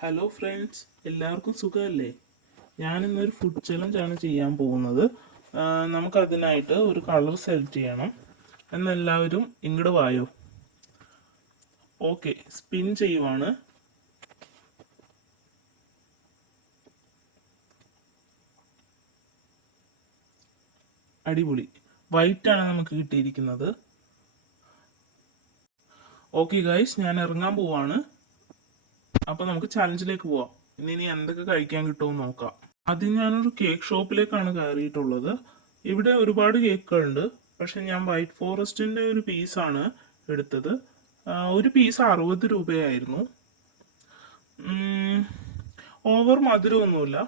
Hello friends, എല്ലാവർക്കും സുഖമല്ലേ? ഞാനിന്നൊരു food challenge ആണ് ചെയ്യാൻ പോകുന്നത്. നമുക്കതിനായിട്ട് ഒരു കളർ സെലക്ട് ചെയ്യണം. എന്നെല്ലാവരും ഇങ്ങോട്ട് വായോ. ഓക്കെ, സ്പിൻ ചെയ്യുവാണ്. അടിപൊളി, വൈറ്റ് ആണ് നമുക്ക് കിട്ടിയിരിക്കുന്നത്. ഓക്കെ ഗൈസ്, ഞാൻ ഇറങ്ങാൻ പോവാണ്. അപ്പോൾ നമുക്ക് ചലഞ്ചിലേക്ക് പോവാം. ഇനി എന്തൊക്കെ കഴിക്കാൻ കിട്ടുമെന്ന് നോക്കാം. ആദ്യം ഞാനൊരു കേക്ക് ഷോപ്പിലേക്കാണ് കയറിയിട്ടുള്ളത്. ഇവിടെ ഒരുപാട് കേക്കുകളുണ്ട്. പക്ഷെ ഞാൻ വൈറ്റ് ഫോറസ്റ്റിൻ്റെ ഒരു പീസാണ് എടുത്തത്. ഒരു പീസ് 60 രൂപയായിരുന്നു. ഓവർ മധുരമൊന്നുമില്ല,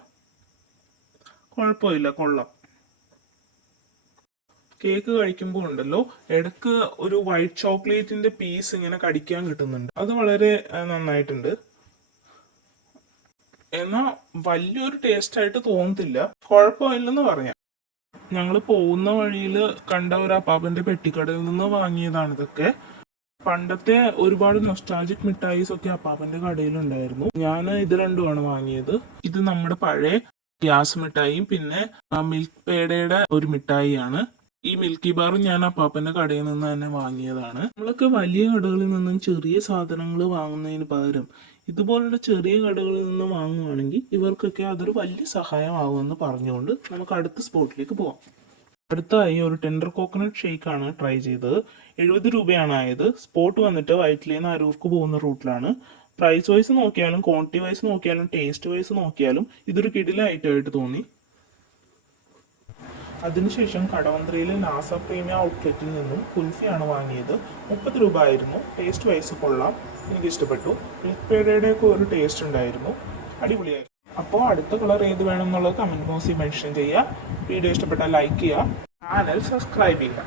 കുഴപ്പമില്ല, കൊള്ളാം. കേക്ക് കഴിക്കുമ്പോൾ ഉണ്ടല്ലോ, ഇടക്ക് ഒരു വൈറ്റ് ചോക്ലേറ്റിന്റെ പീസ് ഇങ്ങനെ കടിക്കാൻ കിട്ടുന്നുണ്ട്. അത് വളരെ നന്നായിട്ടുണ്ട്. എന്നാൽ വലിയൊരു ടേസ്റ്റ് ആയിട്ട് തോന്നത്തില്ല, കുഴപ്പമില്ലെന്ന് പറയാം. ഞങ്ങൾ പോകുന്ന വഴിയിൽ കണ്ട ഒരു അപ്പാപ്പന്റെ പെട്ടിക്കടയിൽ നിന്ന് വാങ്ങിയതാണ് ഇതൊക്കെ. പണ്ടത്തെ ഒരുപാട് നൊസ്റ്റാൾജിക് മിഠായിസ് ഒക്കെ അപ്പാപ്പന്റെ കടയിലുണ്ടായിരുന്നു. ഞാൻ ഇത് രണ്ടുമാണ് വാങ്ങിയത്. ഇത് നമ്മുടെ പഴയ ഗ്യാസ് മിഠായിയും പിന്നെ മിൽക്ക് പേടയുടെ ഒരു മിഠായിയാണ്. ഈ മിൽക്കി ബാറും ഞാൻ അപ്പാപ്പന്റെ കടയിൽ നിന്ന് തന്നെ വാങ്ങിയതാണ്. നമ്മളൊക്കെ വലിയ കടകളിൽ നിന്നും ചെറിയ സാധനങ്ങൾ വാങ്ങുന്നതിന് പകരം ഇതുപോലുള്ള ചെറിയ കടകളിൽ നിന്ന് വാങ്ങുവാണെങ്കിൽ ഇവർക്കൊക്കെ അതൊരു വലിയ സഹായമാകുമെന്ന് പറഞ്ഞുകൊണ്ട് നമുക്ക് അടുത്ത സ്പോട്ടിലേക്ക് പോവാം. അടുത്തായി ഒരു ടെൻഡർ കോക്കനട്ട് ഷേക്കാണ് ട്രൈ ചെയ്തത്. 70 രൂപയാണ് ആയത്. സ്പോട്ട് വന്നിട്ട് വൈറ്റിലിൽ നിന്ന് അരൂർക്ക് പോകുന്ന റൂട്ടിലാണ്. പ്രൈസ് വൈസ് നോക്കിയാലും ക്വാണ്ടിറ്റി വൈസ് നോക്കിയാലും ടേസ്റ്റ് വൈസ് നോക്കിയാലും ഇതൊരു കിടിലൻ ഐറ്റമായിട്ട് തോന്നി. അതിനുശേഷം കടവന്ത്രയിലെ നാസ പ്രീമിയം ഔട്ട്ലെറ്റിൽ നിന്നും കുൽഫിയാണ് വാങ്ങിയത്. 30 രൂപ ആയിരുന്നു. ടേസ്റ്റ് വൈസ് കൊള്ളാം, എനിക്കിഷ്ടപ്പെട്ടു. മിൽക്ക് പേടയുടെ ഒക്കെ ഒരു ടേസ്റ്റ് ഉണ്ടായിരുന്നു, അടിപൊളിയായിരുന്നു. അപ്പോൾ അടുത്ത കളർ ഏത് വേണം എന്നുള്ളത് കമൻറ്റ് ബോക്സിൽ മെൻഷൻ ചെയ്യുക. വീഡിയോ ഇഷ്ടപ്പെട്ടാൽ ലൈക്ക് ചെയ്യുക, ചാനൽ സബ്സ്ക്രൈബ് ചെയ്യുക.